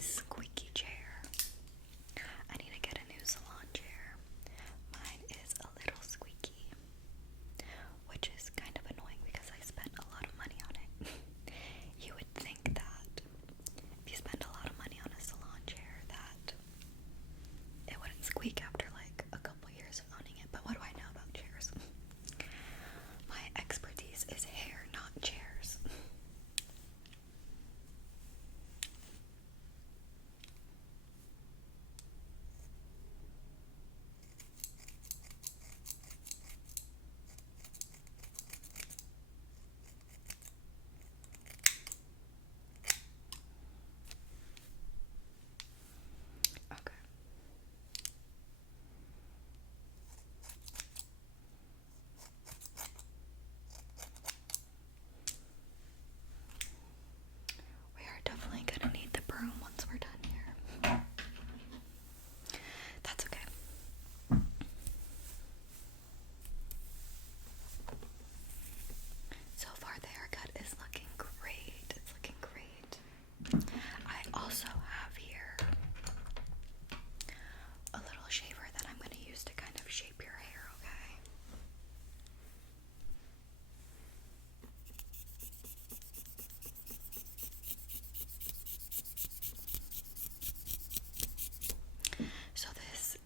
squeaky chair. I need to get a new salon chair. Mine is a little squeaky, which is kind of annoying because I spent a lot of money on it. You would think that if you spend a lot of money on a salon chair that it wouldn't squeak after like a couple years of owning it, but what do I know about chairs? My expertise is hair, not chairs. Okay. We are definitely gonna need the broom once we're done here. That's okay. So far the haircut is looking great. It's looking great. I also have here a little shaver that I'm going to use to kind of shape your hair, okay? So this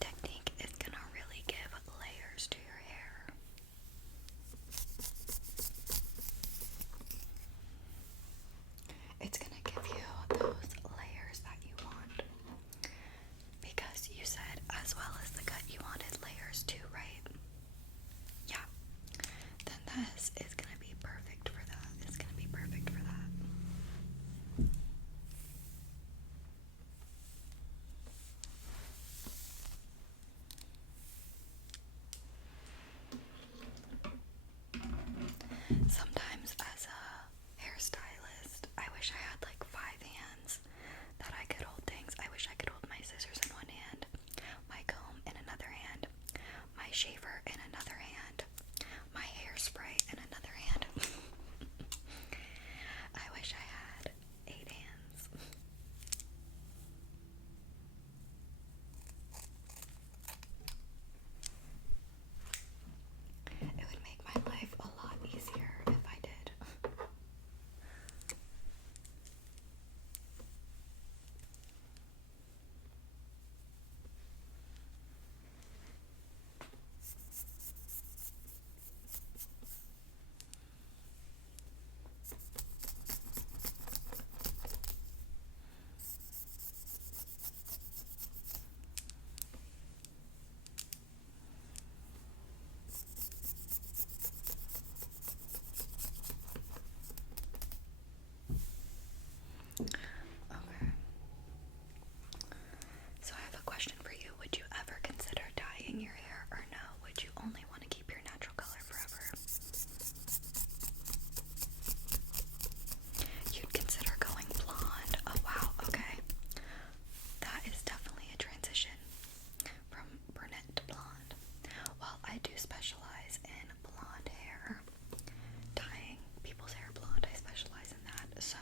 technique is going to really give layers to your hair. It's going to give you those layers that you want. Because you said, as well as the cut, you wanted layers too, right? Yeah. Then this is going to be perfect for that. It's going to be perfect for that. Sometimes as a hairstylist, I wish I had like 5 hands that I could hold things. I wish I could hold my scissors in one hand, my comb in another hand, my shaver in another hand, my hairspray in another hand. I wish I had 8 hands. It would make my life a lot easier if I did. Okay. So I have a question for you. Would you ever consider dyeing your hair or no? Would you only want to keep your natural color forever? You'd consider going blonde. Oh wow, okay. That is definitely a transition from brunette to blonde. Well, I do specialize in blonde hair. Dyeing people's hair blonde, I specialize in that. So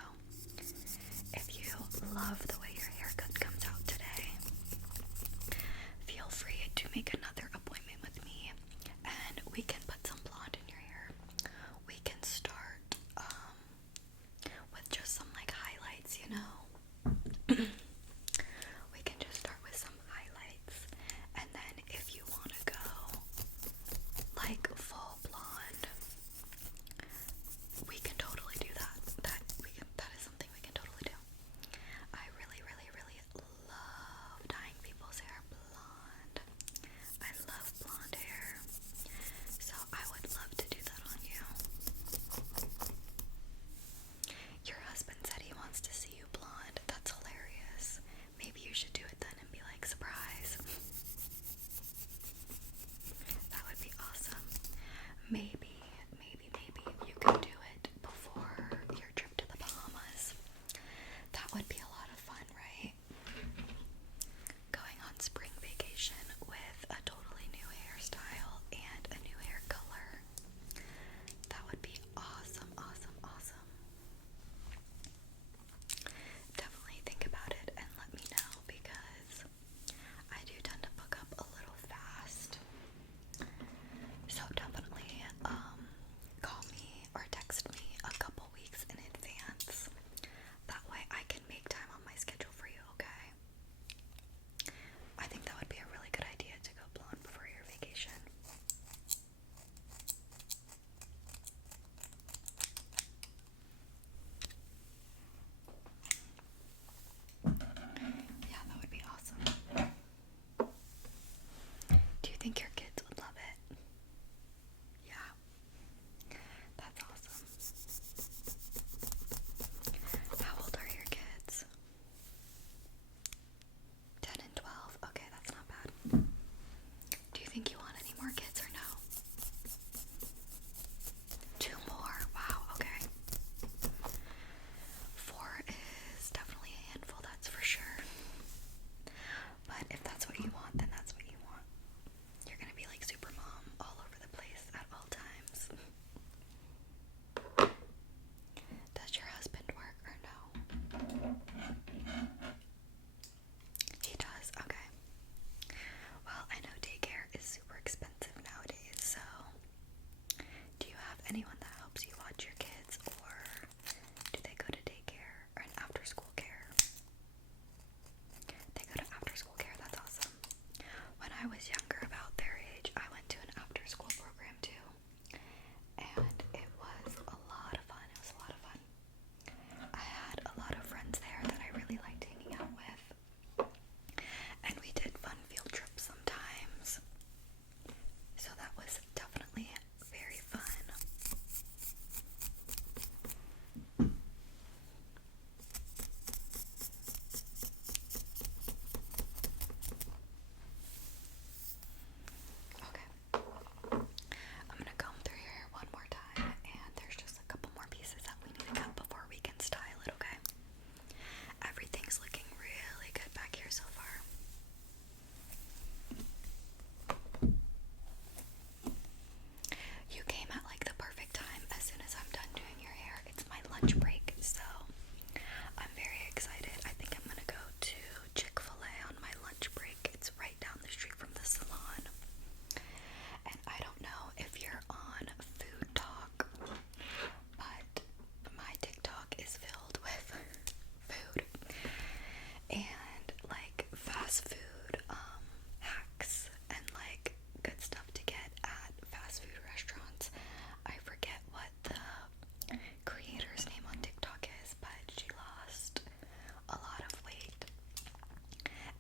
if you love the way your haircut comes out today, feel free to make another appointment with me and we can put some blonde in your hair. We can start with just some like highlights, you know. We can just start with some highlights, and then if you want to go like full blonde, we can totally do that. That is something we can totally do. I really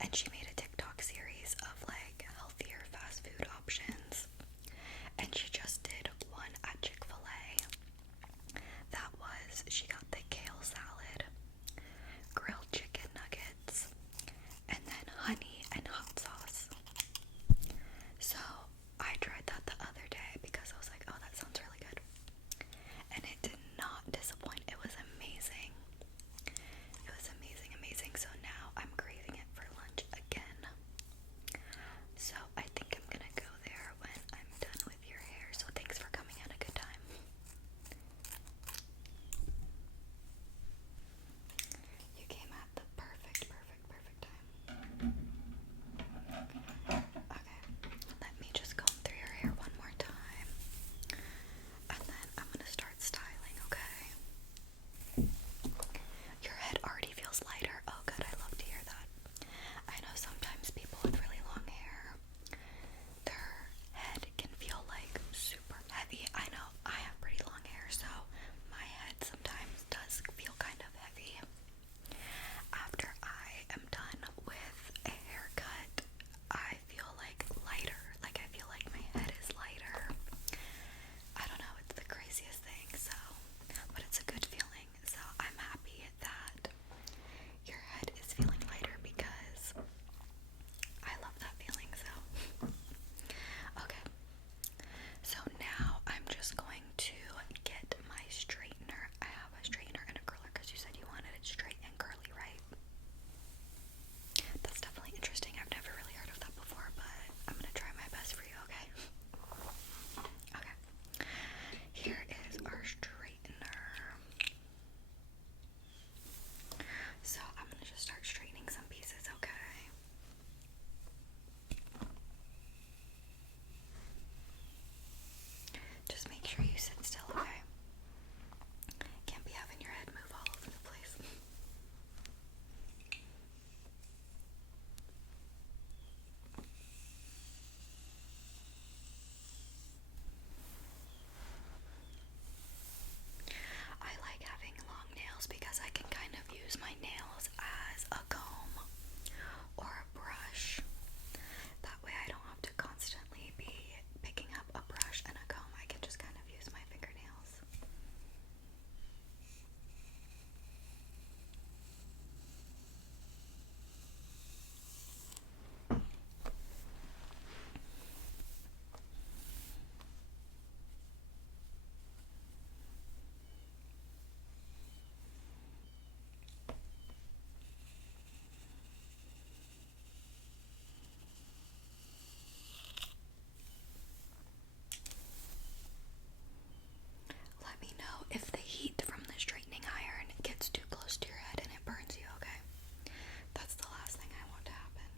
and she made a TikTok series of like healthier fast food options. And she just did one at Chick-fil-A. That was, she got the kale salad, grilled chicken nuggets, and then honey and hot sauce. So I tried that the other day because I was like, oh, that sounds really good. And it did not disappoint. It was amazing. It was amazing, amazing. So now I'm craving it for lunch again. So I think I'm gonna go there when I'm done with your hair. So thanks for coming at a good time. You came at the perfect time. Okay, let me just comb through your hair one more time. And then I'm gonna start styling, okay? Your head already feels lighter. Oh good, I love to hear that. I know sometimes people with really long hair, their head can feel like super heavy. I know I have pretty long hair, so my head sometimes does feel kind of heavy. After I am done with a haircut, I feel like lighter. Like I feel like my head is lighter. I don't know, it's the craziest thing, so, but it's a good feeling. So I'm happy that your head is feeling lighter because I love that feeling. So okay, so now I'm just going to get my straightener. I have a straightener and a curler because you said you wanted it straight and curly, right? That's definitely interesting. I've never really heard of that before, but I'm gonna try my best for you, okay? Okay. Here is our straightener. So I'm gonna just start straightening some pieces, okay? Just make sure you sit still, okay? Can't be having your head move all over the place. I like having long nails because I can kind of use my nails as a comb or a brush. That way I don't have to constantly be picking up a brush and a comb. I can just kind of use my fingernails. Let me know if the heat from the straightening iron gets too close to your head and it burns you, okay? That's the last thing I want to happen.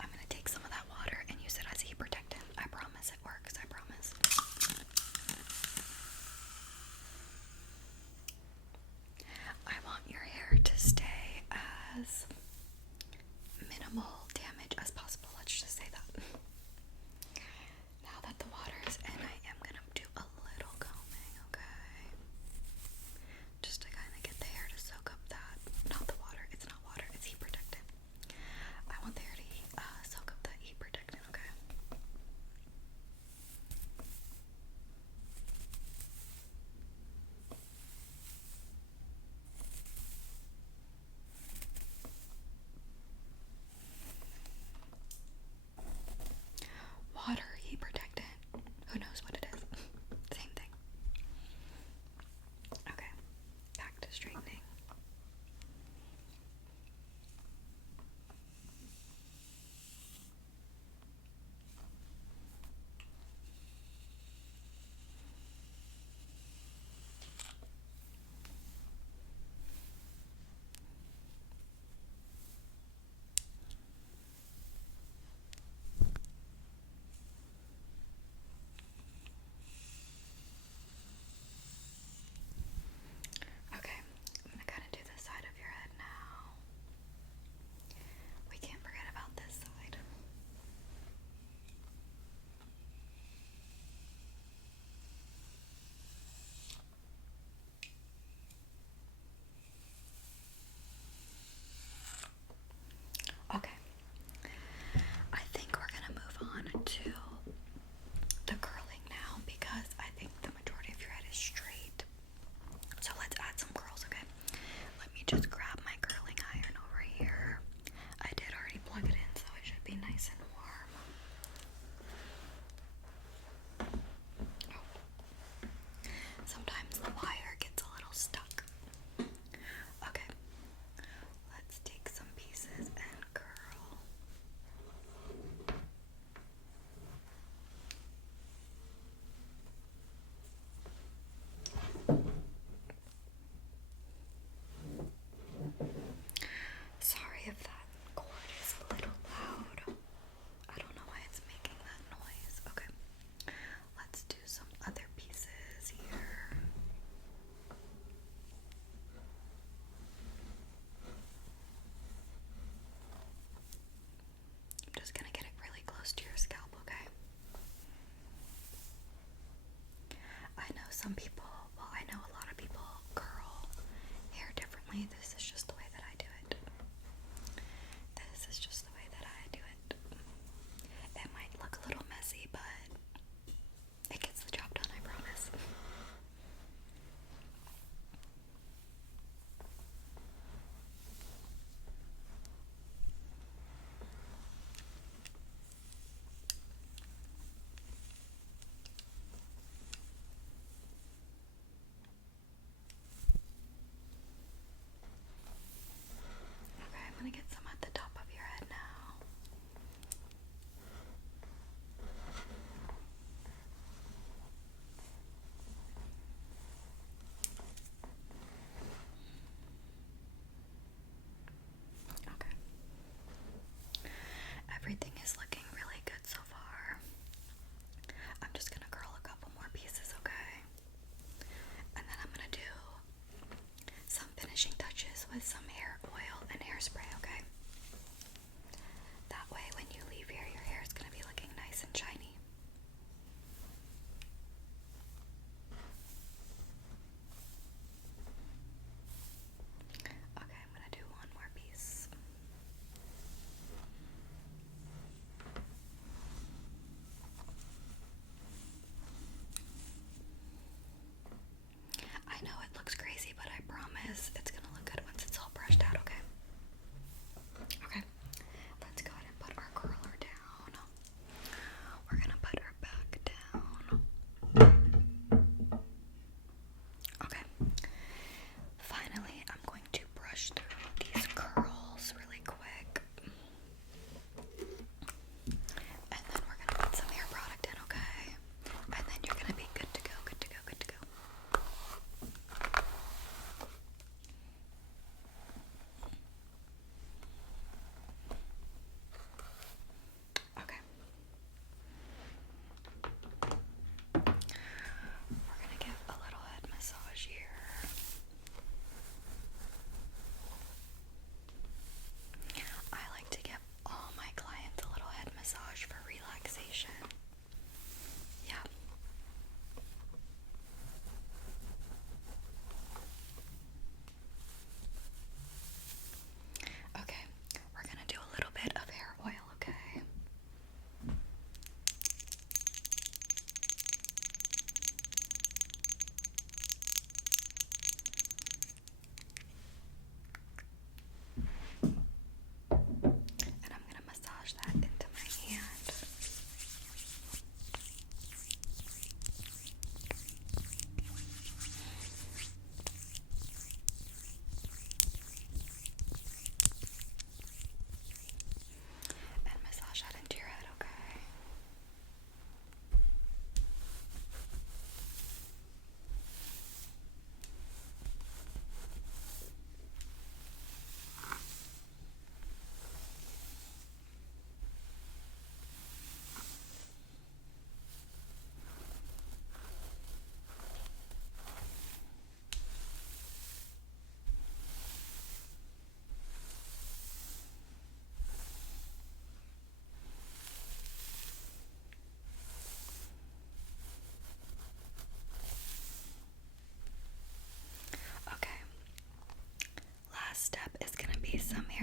I'm gonna take some of that water and use it as a heat protectant. I promise it works, I promise. I want your hair to stay as minimal damage as possible. Let's just say that. Now that the water is in, I am gonna do a little combing, okay? Just to kind of get the hair to soak up that, not the water, it's not water, it's heat protectant. I want the hair to soak up that heat protectant, okay?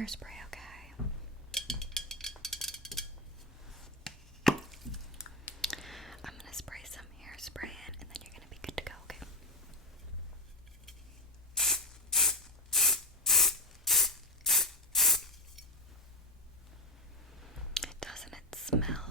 hairspray, okay? I'm gonna spray some hairspray in and then you're gonna be good to go, okay? Doesn't it smell